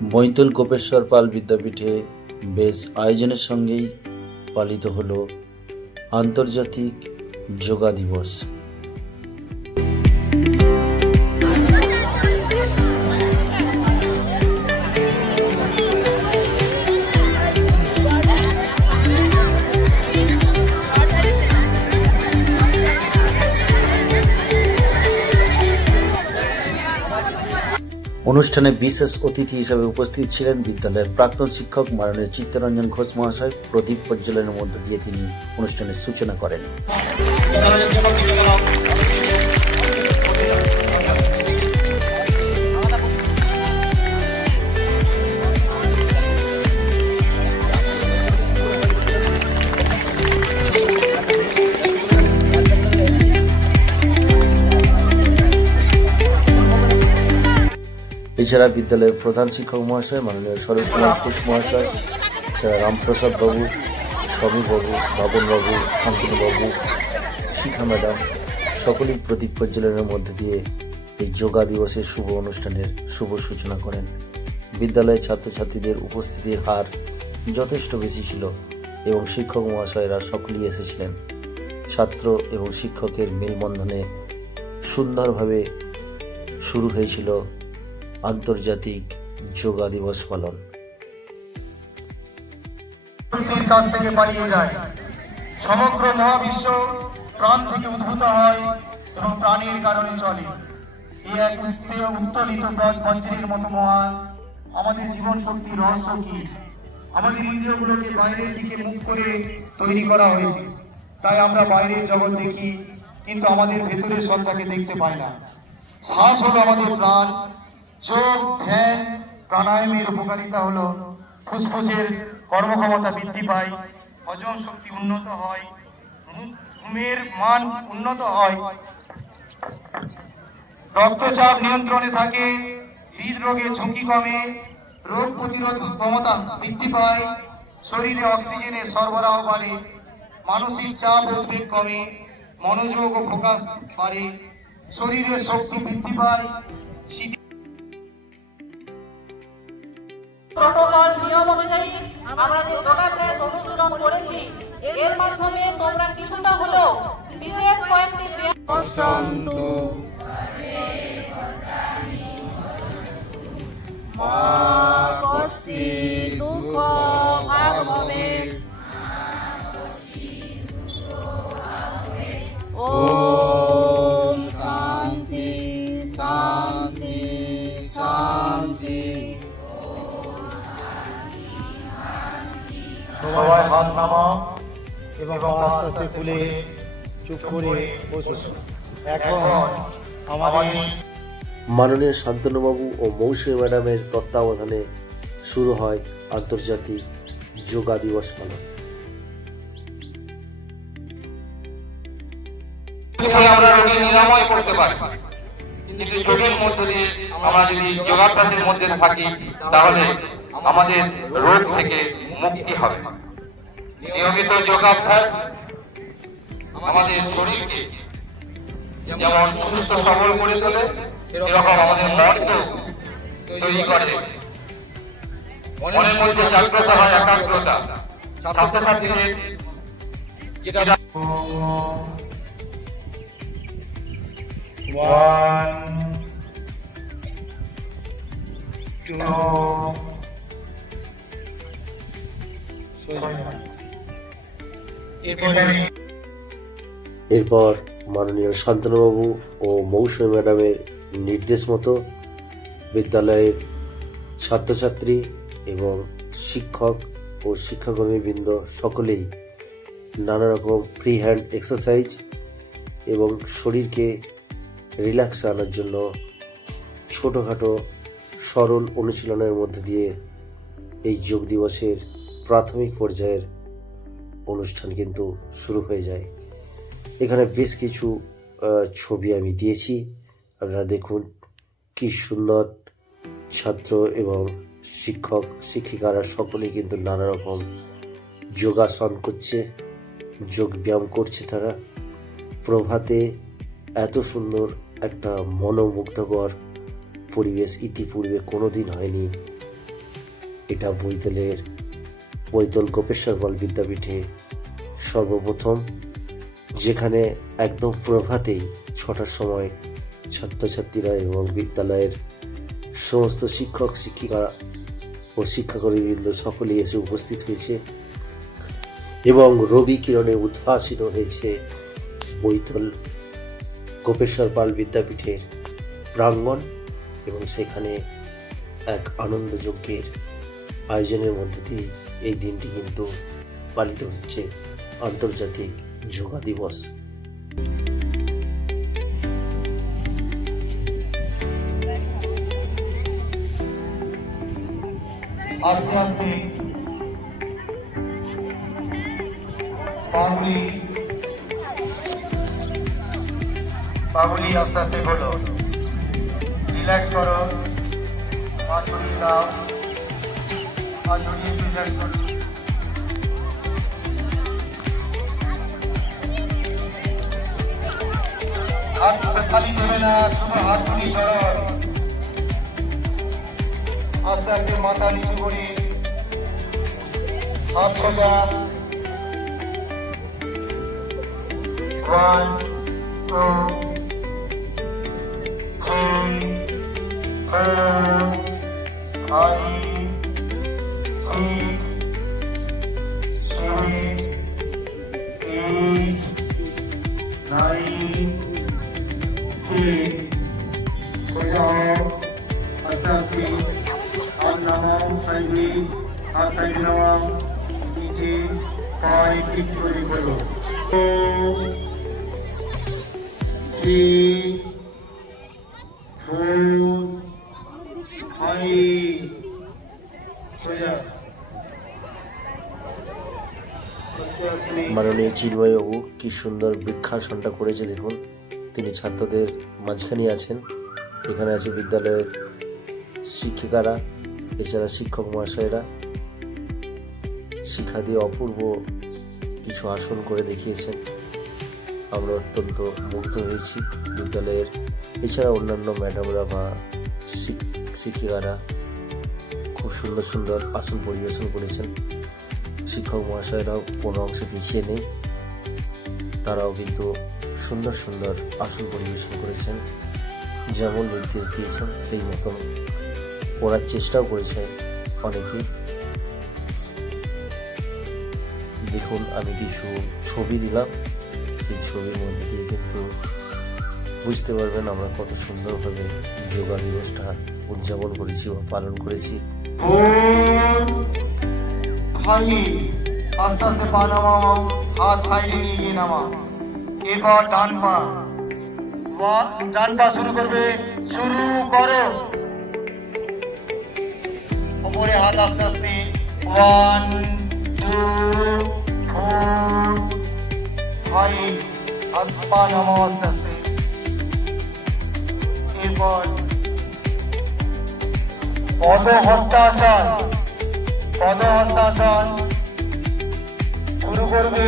বৈতুল গোপেশ্বর পাল বিদ্যাপীঠে বেশ আয়োজনের সঙ্গেই পালিত হলো আন্তর্জাতিক যোগা দিবস। অনুষ্ঠানে বিশেষ অতিথি হিসেবে উপস্থিত ছিলেন বিদ্যালয়ের প্রাক্তন শিক্ষক মাননীয় চিত্তরঞ্জন ঘোষ মহাশয়। প্রদীপ প্রজ্বলনের মধ্য দিয়ে তিনি অনুষ্ঠানের সূচনা করেন। এছাড়া বিদ্যালয়ের প্রধান শিক্ষক মহাশয় মাননীয় শরৎ কুমার ঘোষ মহাশয়, এছাড়া রামপ্রসাদ বাবু, সমীর বাবু, বাবন বাবু, শান্তনু বাবু, শিখা ম্যাডাম সকলেই প্রদীপ প্রজ্বলনের মধ্যে দিয়ে এই যোগা দিবসের শুভ অনুষ্ঠানের শুভ সূচনা করেন। বিদ্যালয়ের ছাত্রছাত্রীদের উপস্থিতির হার যথেষ্ট বেশি ছিল এবং শিক্ষক মহাশয়রা সকলেই এসেছিলেন। ছাত্র এবং শিক্ষকের মেলবন্ধনে সুন্দরভাবে শুরু হয়েছিল আন্তর্জাতিক যোগা দিবস পালন। কাছ থেকে পালিয়ে যায়, সমগ্র মহাবিশ্ব প্রাণ থেকে উদ্ভূত হয় এবং প্রাণীর কারণে চলে। এই এক উত্তোলিত বজ্রের মতো মহান। আমাদের জীবন শক্তির রহস্য কি? আমাদের ইন্দ্রিয়গুলোকে বাইরের দিকে মুখ করে তৈরি করা হয়েছে, তাই আমরা বাইরের জগৎ দেখি কিন্তু আমাদের ভেতরের সত্তাকে দেখতে পাই না। শ্বাস হলো আমাদের প্রাণ। যোগ, ধ্যান, প্রাণায়ামের উপকারিতা হলো ফুসফুসের কর্মক্ষমতা বৃদ্ধি পায়, হজম শক্তি উন্নত হয়, ঘুমের মান উন্নত হয়, রক্তচাপ নিয়ন্ত্রণে থাকে, হৃদরোগের ঝুঁকি কমে, রোগ প্রতিরোধ ক্ষমতা বৃদ্ধি পায়, শরীরে অক্সিজেনের সরবরাহ বাড়ে, মানসিক চাপ উদ্বেগ কমে, মনোযোগ ও ফোকাস বাড়ে, শরীরের শক্তি বৃদ্ধি পায়। প্রটোকল নিয়ম অনুযায়ী আমরা যে যোগাভ্যাস অনুশীলন করেছি, এর মাধ্যমে তোমরা কিছুটা হলেও বিশেষ কয়েকটি বসন্তু কষ্টি দুঃখ ভাগ হবে। ওম শান্তি শান্তি শান্তি। সবাই হাত নামাও এবং আস্তে আস্তে খুলে চুপ করে বসুন। এখন আমাদের মাননীয় শান্তনুবাবু ও মৌসুমী ম্যাডামের তত্ত্বাবধানে শুরু হয় আন্তর্জাতিক যোগা দিবস পালন। আমরা রোগী নিরাময় করতে পারি, কিন্তু যোগের মধ্যে দিয়ে আমরা যদি যোগাভ্যাসের মধ্যে থাকি তাহলে আমাদের রোগ থেকে মুক্তি হবে। নিয়মিত যোগাভ্যাস আমাদের শরীরকে যেমন সুস্থ সবল করে তোলে, সেরকম আমাদের মনকে তৈরি করে। মনের মধ্যে জাগ্রত হয় একাগ্রতা। ছাত্রছাত্রীদের যেটা 1 2 এরপর মাননীয় শান্তনুবাবু ও মৌসুমী ম্যাডামের নির্দেশ মতো বিদ্যালয়ের ছাত্রছাত্রী এবং শিক্ষক ও শিক্ষাকর্মীবৃন্দ সকলেই নানা রকম ফ্রি হ্যান্ড এক্সারসাইজ এবং শরীরকে রিল্যাক্স আনার জন্য ছোটোখাটো সরল অনুশীলনের মধ্যে দিয়ে এই যোগ দিবসের প্রাথমিক পর্যায়ের অনুষ্ঠান কিন্তু শুরু হয়ে যায়। এখানে বেশ কিছু ছবি আমি দিয়েছি, আপনারা দেখুন কি সুন্দর। ছাত্র এবং শিক্ষক শিক্ষিকারা সকলেই কিন্তু নানা রকম যোগাসন করছে, যোগ ব্যায়াম করছে। তারা প্রভাতে এত সুন্দর একটা মনোমুগ্ধকর পরিবেশ ইতিপূর্বে কোনোদিন হয়নি। এটা বৈতল গোপেশ্বর পাল বিদ্যাপীঠে সর্বপ্রথম, যেখানে একদম প্রভাতেই 6টার সময় ছাত্রছাত্রীরা এবং বিদ্যালয়ের সমস্ত শিক্ষক শিক্ষিকা ও শিক্ষাকর্মীবৃন্দ সকলেই এসে উপস্থিত হয়েছে এবং রবি কিরণে উদ্ভাসিত হয়েছে বৈতল গোপেশ্বর পাল বিদ্যাপীঠের প্রাঙ্গণ, এবং সেখানে এক আনন্দযজ্ঞের আয়োজনের মধ্যে দিয়ে এই দিনটি কিন্তু পালিত হচ্ছে আন্তর্জাতিক যোগা দিবস। আস্তে আস্তে পাগুলি আস্তে আস্তে হলো, রিল্যাক্স করো, পা ছড়িয়ে দাও, পা ছড়িয়ে রিল্যাক্স করো। হাত খালি দেবে না, শুধু হাতগুলি ছড়ো। আস্তে আস্তে মাথা নিচু করে হাত সোজা। 1 2 3 4 5 6 7 8 9 10 সোজা হও, আস্তে আস্তে হাত নামাও, সাইডে হাত সাইডে নামাও, নিচে পায়ে ঠিক করে করো। 3 4 5 সোজা। মাননীয় চিন্ময়বাবু কি সুন্দর বৃক্ষাসনটা করেছে দেখুন। তিনি ছাত্রদের মাঝখানে আছেন, এখানে আছে বিদ্যালয়ের শিক্ষিকারা, এছাড়া শিক্ষক মহাশয়রা শিক্ষা দিয়ে অপূর্ব কিছু আসন করে দেখিয়েছেন। আমরা অত্যন্ত মুগ্ধ হয়েছি। বিদ্যালয়ের এছাড়া অন্যান্য ম্যাডামরা বা শিক্ষিকারা খুব সুন্দর সুন্দর আসন পরিবেশন করেছেন। শিক্ষক মহাশয়রাও কোনো অংশে পিছিয়ে নেই, তারাও কিন্তু সুন্দর সুন্দর আসন পরিবেশন করেছেন, যেমন নির্দেশ দিয়েছেন সেই মতন করার চেষ্টাও করেছেন অনেকেই। দেখুন, আমি কিছু ছবি দিলাম, সেই ছবির মধ্যে দিয়ে কিন্তু বুঝতে পারবেন আমরা কত সুন্দরভাবে যোগা দিবসটা উদযাপন করেছি বা পালন করেছি। আস্তে আস্তে পা নামাও, হাত সাইডে নিয়ে গিয়ে নামাও। এবার ডান পা শুরু করবে, শুরু করো। উপরে হাত আস্তে আস্তে 1 2 4 5 হাত পা নামাও আস্তে আস্তে। এরপর পদহস্তাসন শুরু করবে,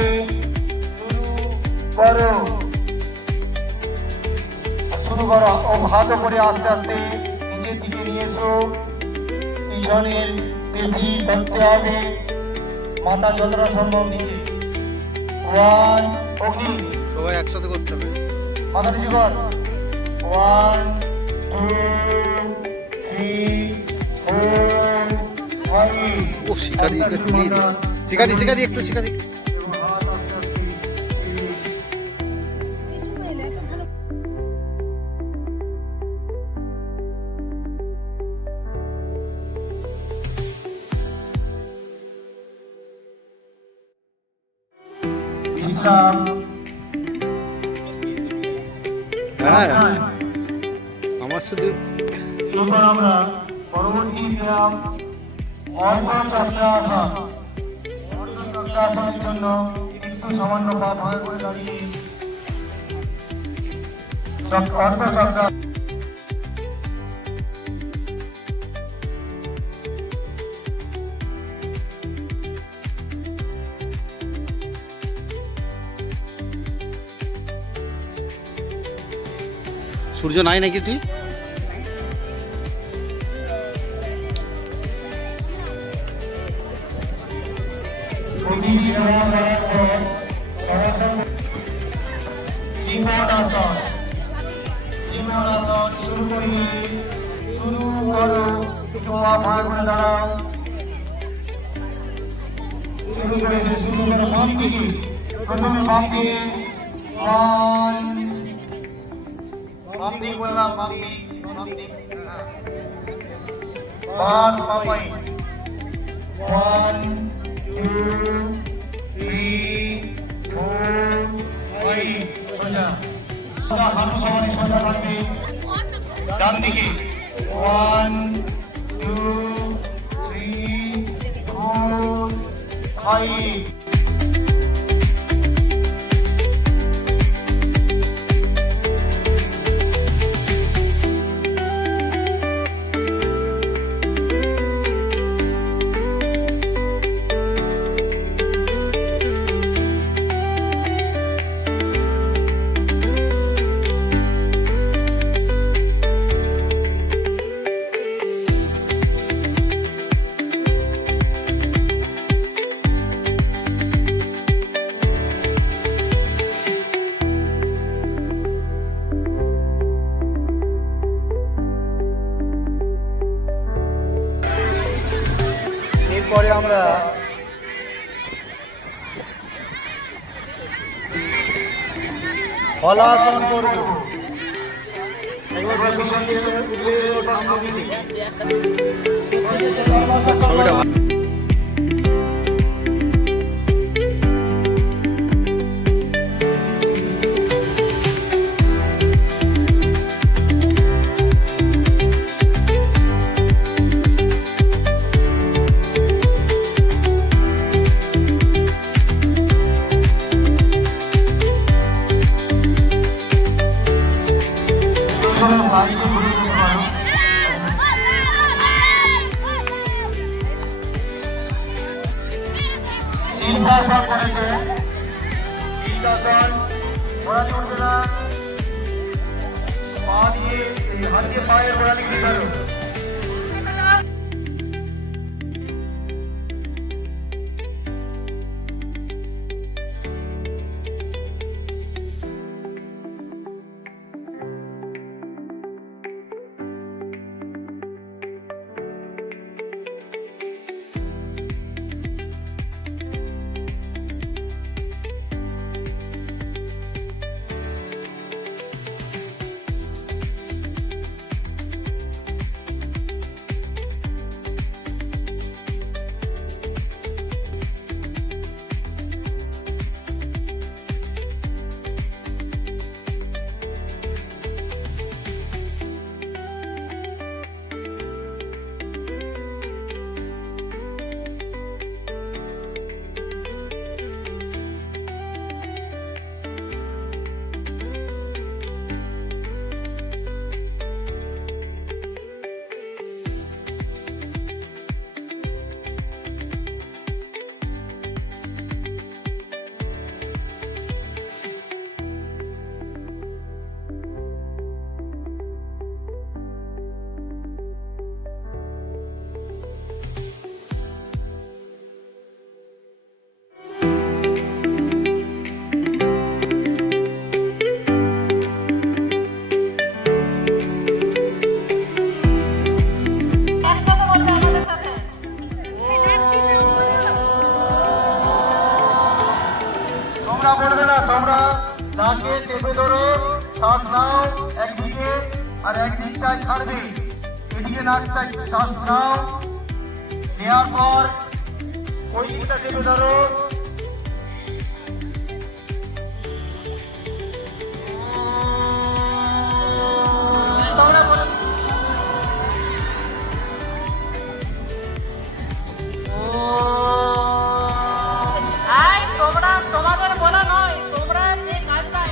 শুরু করো। হাত উপরে আস্তে আস্তে নিচের দিকে নিয়ে এসো, পিছনের পেশি ধরতে হবে, মাথা যতটা সম্ভব নিচে। 1 অগ্নি, সবাই একসাথে করতে হবে। মাথা নিচে কর। 1 2 3 4 5 ও শিখা দি একটু শিখা দি। হ্যাঁ, আমার শুধু এরপর আমরা পরবর্তী ব্যায়াম অর্ধচক্রাসন। অর্ধচক্রাসনের জন্য একটু সামান্য পা ভাগ করে দাঁড়িয়ে অর্ধচক্র সূর্য নাই নাকি তুই? শুরু করি, শুরু করো, একটু পা ভাড়া করে দাঁড়াও। শুরু করেছে, শুরু করো বাম দিকে, প্রথমে বাম দিকে, বাম দিক বললাম, বাম দিক, বাম দিক, বাদ পাপাই, 1 2 3 4 5 সোজা, হাঁটু সমানে সোজা থাকবে, ডান দিকে 1 2 3 4 5। এরপরে আমরা হলাসন করব। একবার প্রশিক্ষণ দিয়ে উঠবে সামনে দিকে। ছবিটা ভালো। পায়ের গোড়ালি কি করো? তোমরা বলবে না, তোমরা নাকে চেপে ধরো, শ্বাস নাও একদিকে আর একদিকটায় ছাড়বে, এদিকে নাকটা শ্বাস নাও, নেওয়ার পর ওই দিকটা চেপে ধরো, তোমাদের বলা নয়, তোমরা যে কাজটা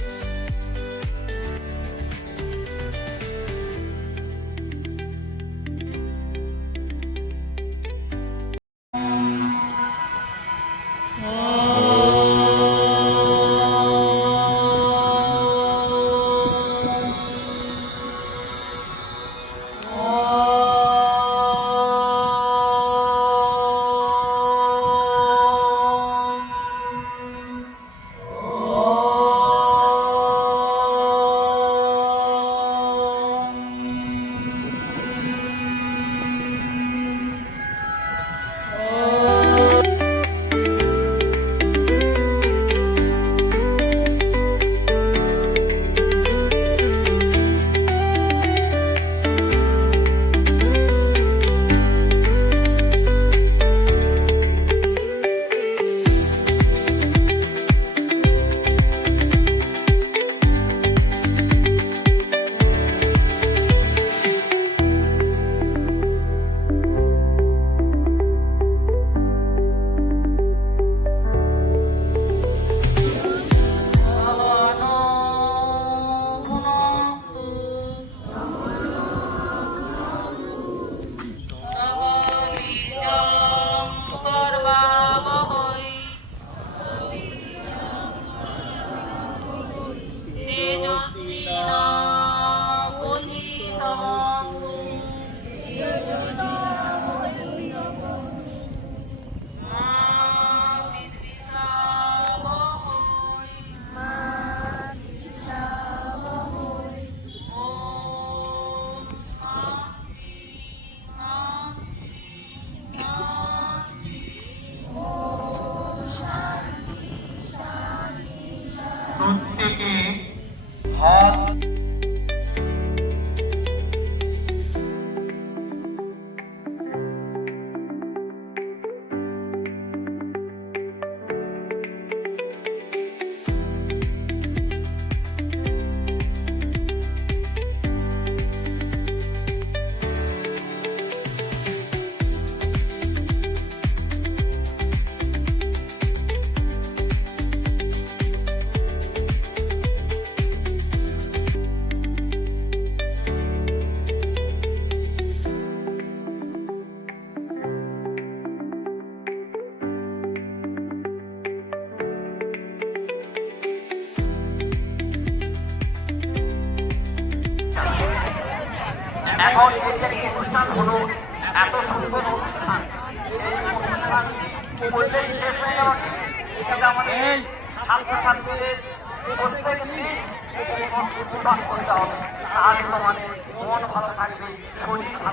এখন এই যে অনুষ্ঠান হলো, এত সুন্দর অনুষ্ঠান, এই অনুষ্ঠান বললেই শেষ হয়ে যাবে। এটা আমাদের ছাত্রছাত্রীদের প্রত্যেক দিন উপভোগ করতে হবে, তাহলে তোমাদের মন ভালো থাকবে, শরীর ভালো